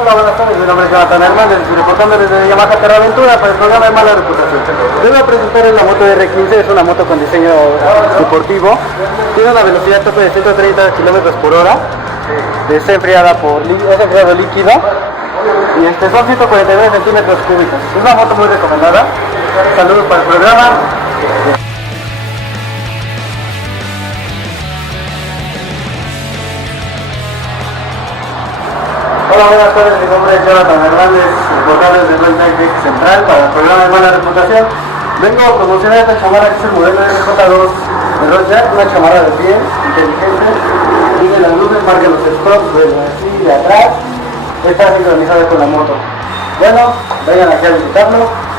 Hola, buenas tardes, mi nombre es Jouna Hernández y reportando desde Yamaha Aventura para el programa de Mala Reputación. Les voy a presentar la moto R15, es una moto con diseño deportivo, tiene una velocidad tope de 130 km por hora, es enfriado líquido y son 149 centímetros cúbicos. Es una moto muy recomendada. Saludos para el programa. Hola, buenas tardes, mi nombre es Jouna Hernández, reportando desde el Central para el programa de Mala Reputación. Vengo a promocionar esta chamarra que es el modelo RJ2 de Rocha, una chamarra de piel, inteligente, tiene las luces, marca los stops de así de atrás, está sincronizada con la moto. Bueno, vengan aquí a visitarlo.